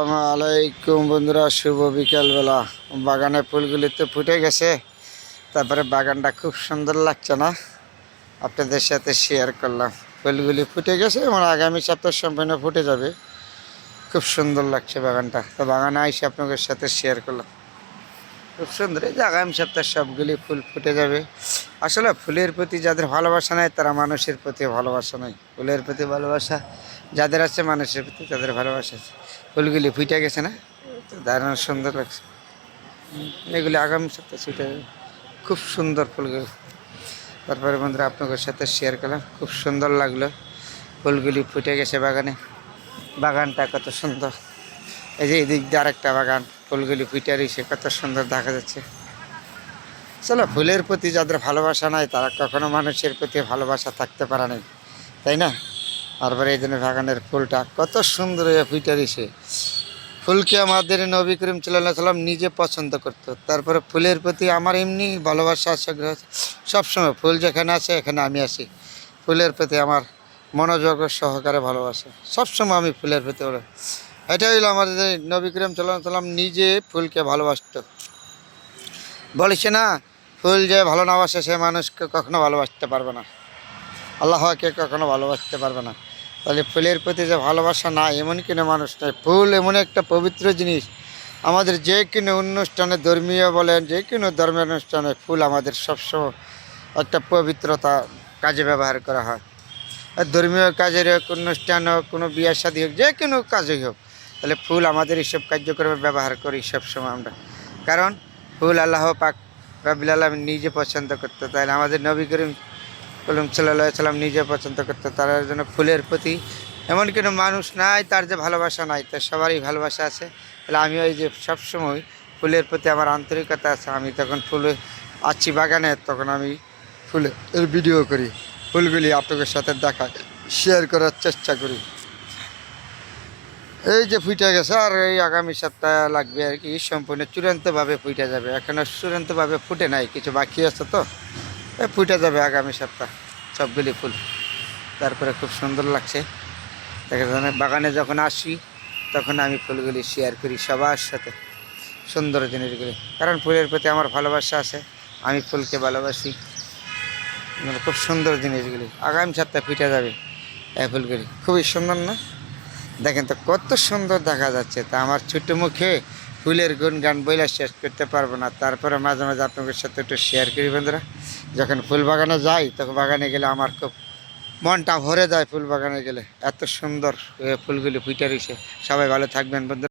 আলাইকুম বন্ধুরা, শুভ বিকালবেলা। বাগানে ফুলগুলি তো ফুটে গেছে, তারপরে বাগানটা খুব সুন্দর লাগছে না, আপনাদের সাথে শেয়ার করলাম। ফুলগুলি ফুটে গেছে এবং আগামী সপ্তাহ সম্পূর্ণ ফুটে যাবে। খুব সুন্দর লাগছে বাগানটা, তো বাগানে এসে আপনাদের সাথে শেয়ার করলাম। খুব সুন্দর, এই যে আগামী সপ্তাহে সবগুলি ফুল ফুটে যাবে। আসলে ফুলের প্রতি যাদের ভালোবাসা নেই তারা মানুষের প্রতি ভালোবাসা নেই। ফুলের প্রতি ভালোবাসা যাদের আছে, মানুষের প্রতি তাদের ভালোবাসা আছে। ফুলগুলি ফুটে গেছে না, তো দারুণ সুন্দর লাগছে। এগুলি আগামী সপ্তাহে ছুটে যাবে, খুব সুন্দর ফুলগুলি। তারপরে বন্ধুরা আপনাদের সাথে শেয়ার করলাম, খুব সুন্দর লাগলো। ফুলগুলি ফুটে গেছে বাগানে, বাগানটা কত সুন্দর। এই যে এদিক দিয়ে আরেকটা বাগান, ফুলগুলি ফুটে রয়েছে, কত সুন্দর দেখা যাচ্ছে। চলো, ফুলের প্রতি যাদের ভালোবাসা নাই তারা কখনো মানুষের প্রতি ভালোবাসা থাকতে পারে নাই, তাই না? তারপরে এই জন্য বাগানের ফুলটা কত সুন্দর হয়ে ফুটে রয়েছে। ফুলকে আমাদের নবী করিম সাল্লাল্লাহু আলাইহি ওয়াসাল্লাম নিজে পছন্দ করতো। তারপরে ফুলের প্রতি আমার এমনি ভালোবাসা আছে সবসময়। ফুল যেখানে আছে এখানে আমি আসি। ফুলের প্রতি আমার মনোযোগ সহকারে ভালোবাসা, সবসময় আমি ফুলের প্রতি এটা হইলো আমাদের নবী করিম সাল্লাল্লাহু আলাইহি ওয়াসাল্লাম নিজে ফুলকে ভালোবাসত। বলেছে না, ফুল যে ভালো না বাসে সে মানুষকে কখনো ভালোবাসতে পারবে না, আল্লাহকে কখনো ভালোবাসতে পারবে না। তাহলে ফুলের প্রতি যে ভালোবাসা না, এমন কোনো মানুষ নয়। ফুল এমন একটা পবিত্র জিনিস, আমাদের যে কোনো অনুষ্ঠানে, ধর্মীয় বলেন যে কোনো ধর্মীয় অনুষ্ঠানে ফুল আমাদের সবসময় একটা পবিত্রতা কাজে ব্যবহার করা হয়। আর ধর্মীয় কাজের হোক, অনুষ্ঠান হোক, কোনো বিয়ে শাদী হোক, যে কোনো কাজেই হোক, তাহলে ফুল আমাদের এইসব কার্যক্রমে ব্যবহার করি সবসময় আমরা। কারণ ফুল আল্লাহ পাক রব্বুল আলামিন নিজে পছন্দ করতো, তাহলে আমাদের নবী করিম সাল্লাল্লাহু আলাইহি সাল্লাম নিজে পছন্দ করতো। তার জন্য ফুলের প্রতি এমন কোনো মানুষ নাই তার যে ভালোবাসা নাই, তার সবারই ভালোবাসা আছে। তাহলে আমি ওই যে সবসময় ফুলের প্রতি আমার আন্তরিকতা আছে। আমি তখন ফুলে আছি বাগানে, তখন আমি ফুলের ভিডিও করি, ফুলগুলি আপনাদের সাথে দেখা শেয়ার করার চেষ্টা করি। এই যে ফুটে গেছে, আর এই আগামী সপ্তাহ লাগবে আর কি সম্পূর্ণ চূড়ান্তভাবে ফুটে যাবে। এখনও চূড়ান্তভাবে ফুটে নাই, কিছু বাকি আছে, তো ফুটে যাবে আগামী সপ্তাহ সবগুলি ফুল। তারপরে খুব সুন্দর লাগছে দেখা যায়। বাগানে যখন আসি তখন আমি ফুলগুলি শেয়ার করি সবার সাথে, সুন্দর জিনিসগুলি। কারণ ফুলের প্রতি আমার ভালোবাসা আছে, আমি ফুলকে ভালোবাসি। খুব সুন্দর জিনিসগুলি আগামী সপ্তাহে ফুটে যাবে। এই ফুলগুলি খুবই সুন্দর না? দেখেন তো কত সুন্দর দেখা যাচ্ছে। তা আমার ছোট্ট মুখে ফুলের গুণগান বইলা শেষ করতে পারবো না। তারপরে মাঝে মাঝে আপনাদের সাথে একটু শেয়ার করি বন্ধুরা। যখন ফুল বাগানে যাই তখন বাগানে গেলে আমার খুব মনটা ভরে যায়। ফুল বাগানে গেলে এত সুন্দর ফুলগুলি ফুটে রয়েছে। সবাই ভালো থাকবেন বন্ধুরা।